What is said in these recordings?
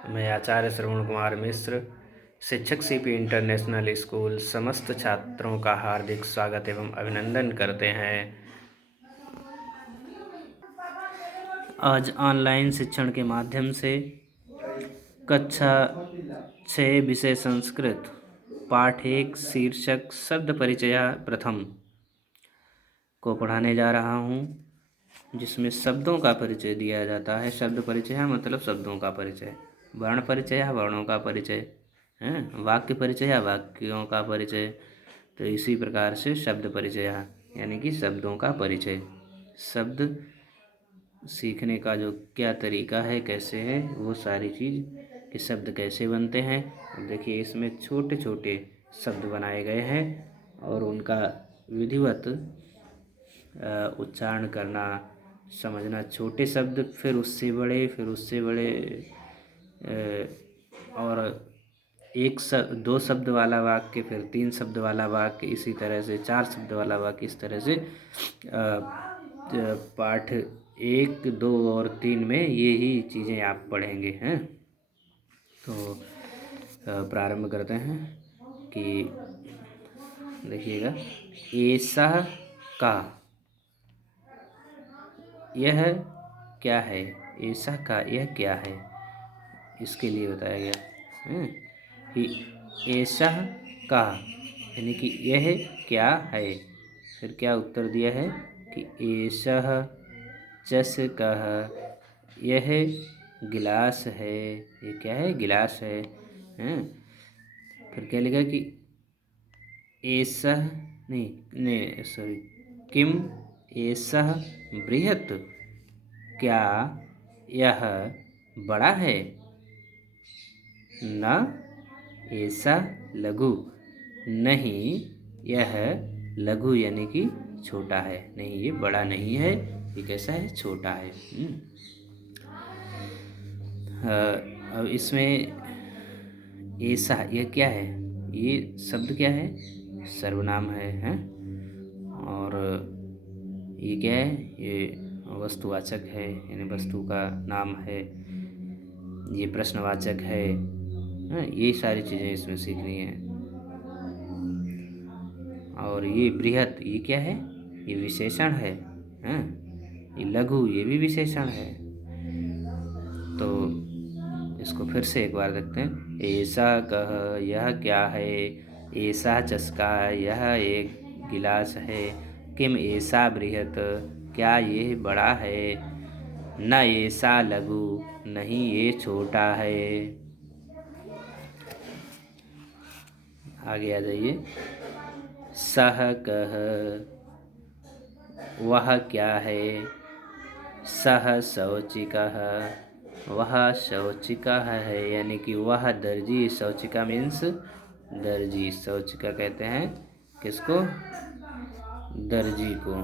मैं आचार्य श्रवण कुमार मिश्र, शिक्षक CP international school समस्त छात्रों का हार्दिक स्वागत एवं अभिनंदन करते हैं। आज ऑनलाइन शिक्षण के माध्यम से कक्षा 6 विषय संस्कृत पाठ 1 शीर्षक शब्द परिचय प्रथम को पढ़ाने जा रहा हूँ, जिसमें शब्दों का परिचय दिया जाता है। शब्द परिचय मतलब शब्दों का परिचय, वर्ण परिचय वर्णों का परिचय है, वाक्य परिचय वाक्यों का परिचय। तो इसी प्रकार से शब्द परिचय यानी कि शब्दों का परिचय। शब्द सीखने का जो क्या तरीका है, कैसे है, वो सारी चीज़ कि शब्द कैसे बनते हैं। देखिए, इसमें छोटे छोटे शब्द बनाए गए हैं और उनका विधिवत उच्चारण करना, समझना। छोटे शब्द, फिर उससे बड़े, फिर उससे बड़े, और दो शब्द वाला वाक्य, फिर 3 शब्द वाला वाक्य, इसी तरह से 4 शब्द वाला वाक्य। इस तरह से पाठ 1, 2 और 3 में ये ही चीज़ें आप पढ़ेंगे हैं। तो प्रारंभ करते हैं कि देखिएगा, ऐसा का यह क्या है, ऐसा का यह क्या है, इसके लिए बताया गया है कि ऐसा का यानी कि यह क्या है। फिर क्या उत्तर दिया है कि ऐसा चस कह, यह गिलास है। ये क्या है? गिलास है, हैं? फिर क्या लिखा कि ऐसा नहीं सॉरी, किम ऐसा बृहत, क्या यह बड़ा है। न ऐसा लघु, नहीं यह लघु यानी कि छोटा है। नहीं, ये बड़ा नहीं है, ये कैसा है? छोटा है। अब इसमें ऐसा ये क्या है? ये शब्द क्या है? सर्वनाम है, हैं? और ये क्या है? ये वस्तुवाचक है, यानी वस्तु का नाम है। ये प्रश्नवाचक है, हाँ? ये सारी चीज़ें इसमें सीखनी है। और ये बृहत, ये क्या है? ये विशेषण है, हैं? ये लघु, ये भी विशेषण है। तो इसको फिर से एक बार देखते हैं। ऐसा कह, यह क्या है। ऐसा चस्का, यह एक गिलास है। किम ऐसा बृहत, क्या ये बड़ा है। न ऐसा लघु, नहीं ये छोटा है। आगे आ जाइए। सह कह, वह क्या है। सह शौचिकः, वह शौचिका है, यानी कि वह दर्जी। शौचिका मीन्स दर्जी। शौचिका कहते हैं किसको? दर्जी को।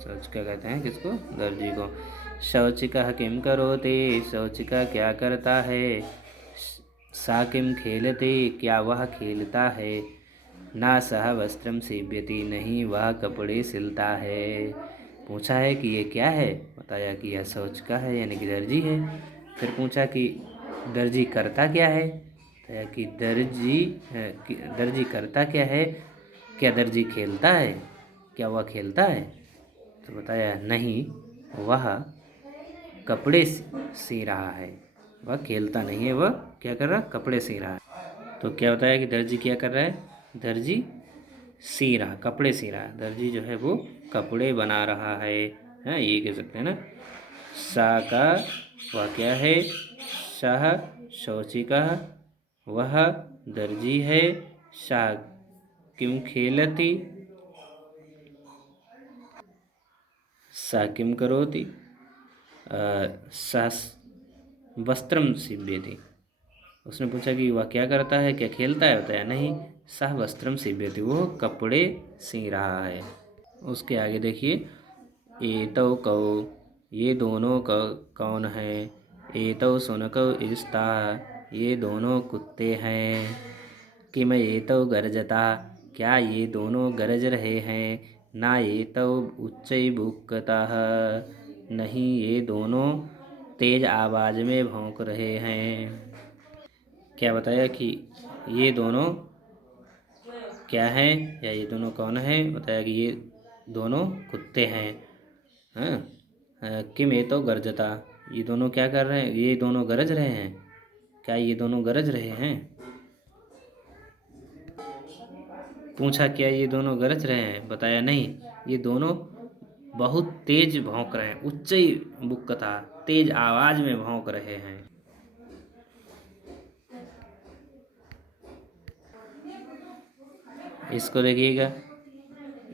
शौचिका कहते हैं किसको? दर्जी को। शौचिका किम करोति, शौचिका क्या करता है। सा किम खेलते, क्या वह खेलता है। ना सह वस्त्रम सीव्यति, नहीं वह कपड़े सिलता है। पूछा है कि ये क्या है, बताया कि यह शौचिका है, यानी कि दर्जी है। फिर पूछा कि दर्जी करता क्या है, बताया कि दर्जी करता क्या है। क्या दर्जी खेलता है, क्या वह खेलता है। तो बताया नहीं, वह कपड़े सी रहा है। वह खेलता नहीं है, वह क्या कर रहा? कपड़े सी रहा है। तो क्या बताया कि दर्जी क्या कर रहा है? दर्जी सी रहा, कपड़े सी रहा। दर्जी जो है वो कपड़े बना रहा है, हाँ? ये कह सकते हैं ना। सा का वह क्या है। सह शौचिका, वह दर्जी है। सा किम खेलती, सा किम करोति। सा वस्त्रम सीव्यति, उसने पूछा कि वह क्या करता है, क्या खेलता है। बताया नहीं, सह वस्त्रम सीव्यति, वो कपड़े सी रहा है। उसके आगे देखिए। एतौ कौ, ये दोनों कौन है। एतौ शुनकौ स्तः, ये दोनों कुत्ते हैं। किम एतौ गर्जता, क्या ये दोनों गरज रहे हैं। ना ये तो उच्चैर्भुक्तः, नहीं ये दोनों तेज आवाज में भौंक रहे हैं। क्या बताया कि ये दोनों क्या हैं या ये दोनों कौन हैं? बताया कि ये दोनों कुत्ते हैं। हाँ, किम ये तो गर्जता, ये दोनों क्या कर रहे हैं? ये दोनों गरज रहे हैं। क्या ये दोनों गरज रहे हैं? पूछा क्या ये दोनों गरज रहे हैं? बताया नहीं, ये दोनों बहुत तेज भौंक रहे हैं। उच्च बुक्कता, तेज आवाज में भौंक रहे हैं। इसको देखिएगा,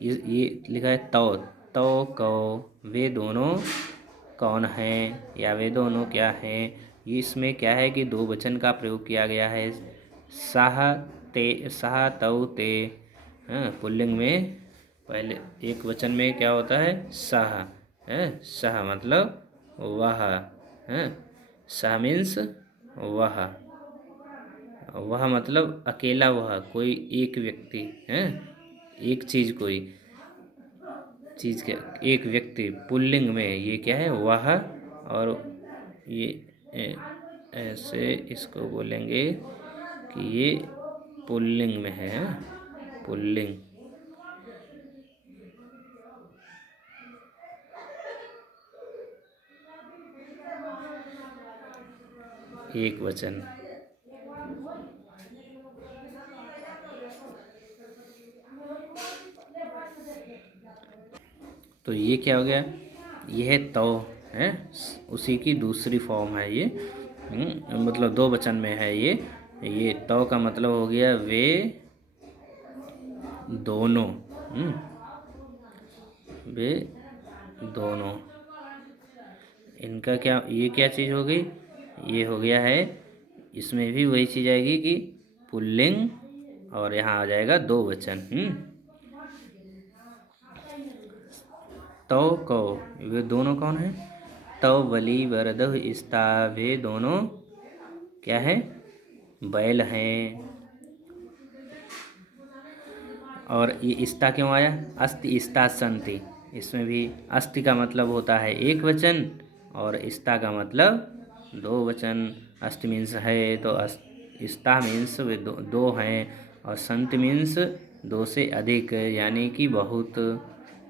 ये लिखा है तो। तो कौ, वे दोनों कौन हैं या वे दोनों क्या हैं? ये इसमें क्या है कि दो वचन का प्रयोग किया गया है। साह ते, साह तौ ते। हाँ, पुल्लिंग में पहले एक वचन में क्या होता है? साह है। साह मतलब वह है। साह मीन्स वह, वह मतलब अकेला, वह कोई एक व्यक्ति है, एक चीज, कोई चीज के एक व्यक्ति। पुल्लिंग में ये क्या है? वह। और ये ऐसे इसको बोलेंगे कि ये पुल्लिंग में है। पुल्लिंग। एक वचन। तो ये क्या हो गया? यह तो है, उसी की दूसरी फॉर्म है ये। मतलब दो वचन में है ये तो का मतलब हो गया वे दोनों। वे दोनों, इनका क्या, ये क्या चीज़ हो गई? ये हो गया है, इसमें भी वही चीज़ आएगी कि पुल्लिंग, और यहाँ आ जाएगा दो वचन। तो कौ, वे दोनों कौन है? तो बलि वरदह स्ता, वे दोनों क्या है? बैल हैं। और ये इस्ता क्यों आया? अस्ति इस्ता संति, इसमें भी अस्ति का मतलब होता है एक वचन और इस्ता का मतलब दो वचन। अस्ति मीन्स है, तो इस्ता मीन्स वे दो हैं, और संत मीन्स दो से अधिक, यानी कि बहुत।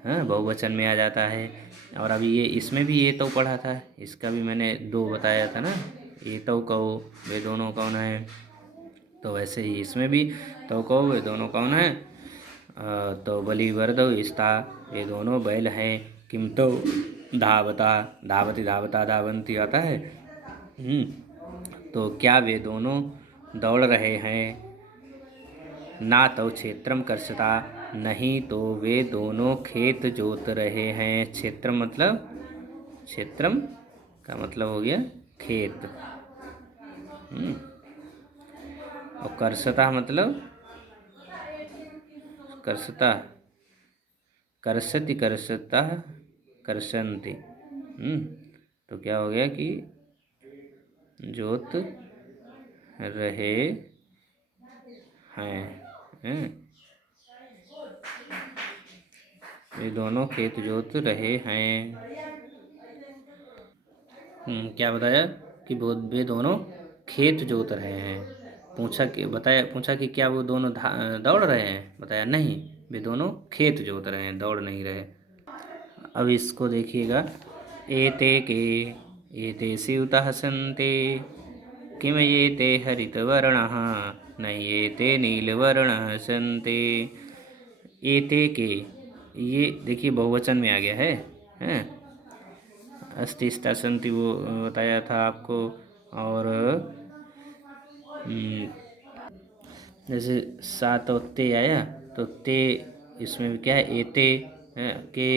हाँ, बहुवचन में आ जाता है। और अभी ये इसमें भी ये तो पढ़ा था, इसका भी मैंने दो बताया था ना। ये तो कहो, वे दोनों कौन हैं? तो वैसे ही इसमें भी तो कहो, वे दोनों कौन हैं? तो बलि वरदौ स्ता, ये दोनों बैल हैं। किम तो धावता, धावती धावता धावंती आता है। तो क्या वे दोनों दौड़ रहे हैं? ना तो क्षेत्रम कर्षता, नहीं तो वे दोनों खेत जोत रहे हैं। क्षेत्र मतलब, क्षेत्रम का मतलब हो गया खेत। और कर्षता मतलब, कर्षता, कर्षति कर्षता कर्षन्ति। तो क्या हो गया कि जोत रहे हैं। ये दोनों खेत जोत रहे हैं। क्या बताया कि वो वे दोनों खेत जोत रहे हैं। पूछा कि क्या वो दोनों दौड़ रहे हैं? बताया नहीं, वे दोनों खेत जोत रहे हैं, दौड़ नहीं रहे। अब इसको देखिएगा, एते के, एते स्यूतः सन्ते, किम ये ते हरितवर्णः, न ये ते नीलवर्णः सन्ते। एते के, ये देखिए बहुवचन में आ गया है। हैं, अस्ति स्ता सन्ति वो बताया था आपको। और जैसे सात और ते आया, तो ते इसमें भी क्या है? एते है के,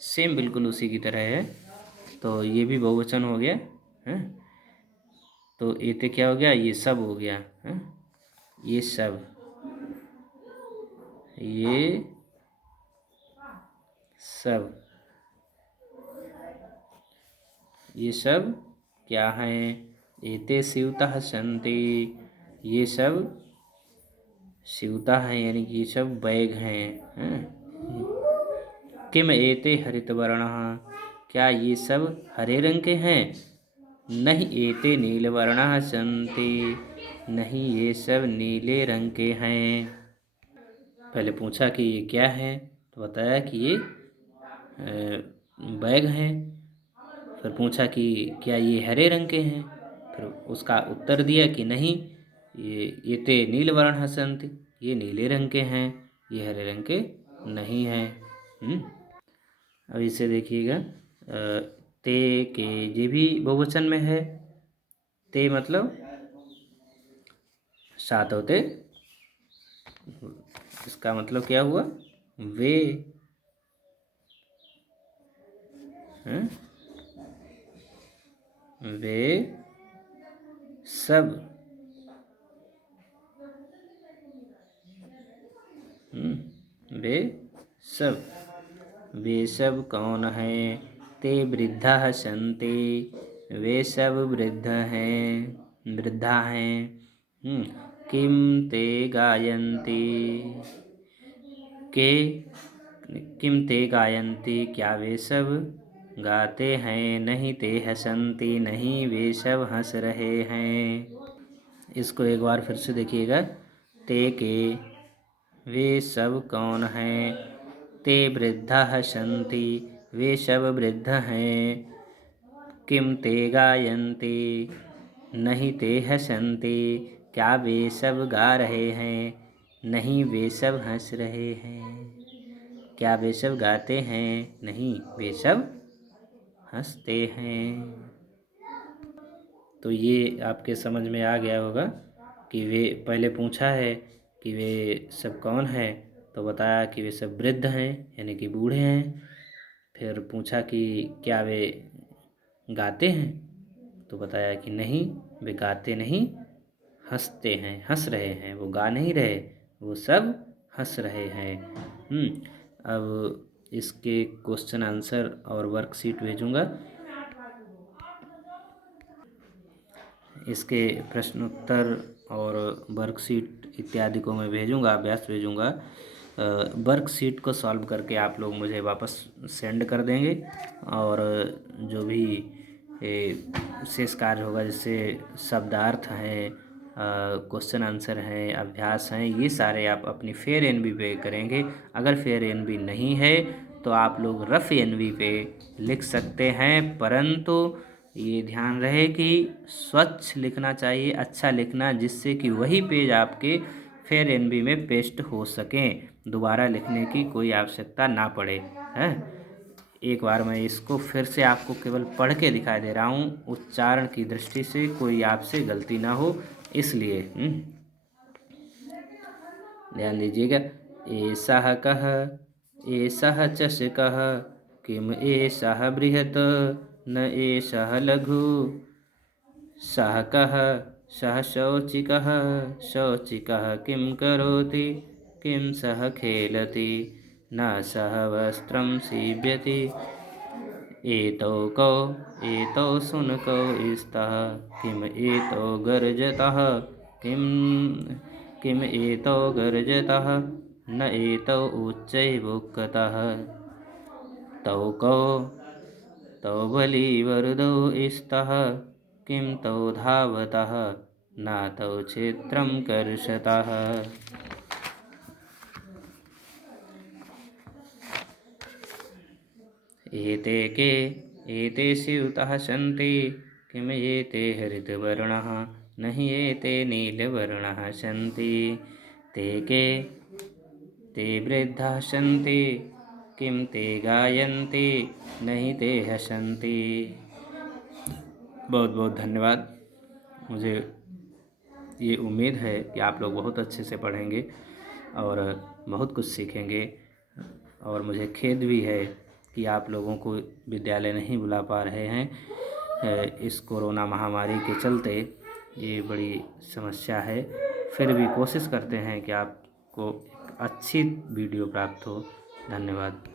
सेम बिल्कुल उसी की तरह है। तो ये भी बहुवचन हो गया है। तो एते क्या हो गया? ये सब हो गया है। ये सब, ये सब, ये सब क्या हैं? एते स्यूतः सन्ति, ये सब स्यूता हैं, यानी कि ये सब बैग हैं। किम एते हरितवर्णः, क्या ये सब हरे रंग के हैं। नहीं एते नीलवर्णः सन्ति, नहीं ये सब नीले रंग के हैं। पहले पूछा कि ये क्या है, तो बताया कि ये बैग हैं। फिर पूछा कि क्या ये हरे रंग के हैं, फिर उसका उत्तर दिया कि नहीं, ये ते नीलवर्णः सन्ति, ये नीले रंग के हैं, ये हरे रंग के नहीं हैं। अब इसे देखिएगा, ते के ये भी बहुवचन में है। ते मतलब 7 होते, इसका मतलब क्या हुआ, वे। हैं? वे सब। वे सब। वे सब कौन हैं। ते वृद्धाः सन्ति, वे सब वृद्ध हैं, वृद्धा हैं। किम ते गायन्ति, के किम ते गायन्ति, क्या वे सब गाते हैं। नहीं ते हसन्ति, नहीं वे सब हंस रहे हैं। इसको एक बार फिर से देखिएगा। ते के वे सब कौन हैं। ते वृद्धाः सन्ति, वे सब वृद्ध हैं। किम ते गायन्ति, नहीं ते हसन्ति, क्या वे सब गा रहे हैं। नहीं वे सब हंस रहे हैं। क्या वे सब गाते हैं, नहीं वे सब हंसते हैं। तो ये आपके समझ में आ गया होगा कि वे, पहले पूछा है कि वे सब कौन हैं, तो बताया कि वे सब वृद्ध हैं, यानी कि बूढ़े हैं। फिर पूछा कि क्या वे गाते हैं, तो बताया कि नहीं, वे गाते नहीं, हंसते हैं, हंस रहे हैं। वो गा नहीं रहे, वो सब हंस रहे हैं। अब इसके क्वेश्चन आंसर और वर्कशीट भेजूँगा। इसके प्रश्नोत्तर और वर्कशीट इत्यादि को मैं भेजूँगा, अभ्यास भेजूँगा। वर्कशीट को सॉल्व करके आप लोग मुझे वापस सेंड कर देंगे, और जो भी शेष कार्य होगा, जैसे शब्दार्थ हैं, क्वेश्चन आंसर हैं, अभ्यास हैं, ये सारे आप अपनी फेयर एनवी पे करेंगे। अगर फेयर एनवी नहीं है तो आप लोग रफ एनवी पे लिख सकते हैं, परंतु ये ध्यान रहे कि स्वच्छ लिखना चाहिए, अच्छा लिखना, जिससे कि वही पेज आपके फेयर एनवी में पेस्ट हो सकें, दोबारा लिखने की कोई आवश्यकता ना पड़े। है, एक बार मैं इसको फिर से आपको केवल पढ़ के दिखा दे रहा हूँ, उच्चारण की दृष्टि से कोई आपसे गलती ना हो, इसलिए ध्यान दीजिएगा। एषः कः, एषः चषकः, किम एषः बृहत्, न एषः लघु। सः कः, सः शौचिकः, शौचिकः किं करोति, किं सः खेलति, न सः वस्त्रं सीव्यति। एतौ कौ, एतौ शुनकौ स्तः, किम एतौ गर्जतः, किम एतौ गर्जतः, न एतौ उच्चैर्भुक्तः। तौ कौ, तौ बलिवरदौ स्तः, किं तौ धावतः, न तौ क्षेत्रं कर्षतः। एते के, एते स्यूताः सन्ति, किम एते हरितवर्णः, नहि एते नीलवर्णः सन्ति। ते के, ते वृद्धाः सन्ति, किम ते गायन्ति, नहीं ते हसन्ति। बहुत बहुत धन्यवाद। मुझे ये उम्मीद है कि आप लोग बहुत अच्छे से पढ़ेंगे और बहुत कुछ सीखेंगे, और मुझे खेद भी है कि आप लोगों को विद्यालय नहीं बुला पा रहे हैं। इस कोरोना महामारी के चलते ये बड़ी समस्या है। फिर भी कोशिश करते हैं कि आपको अच्छी वीडियो प्राप्त हो। धन्यवाद।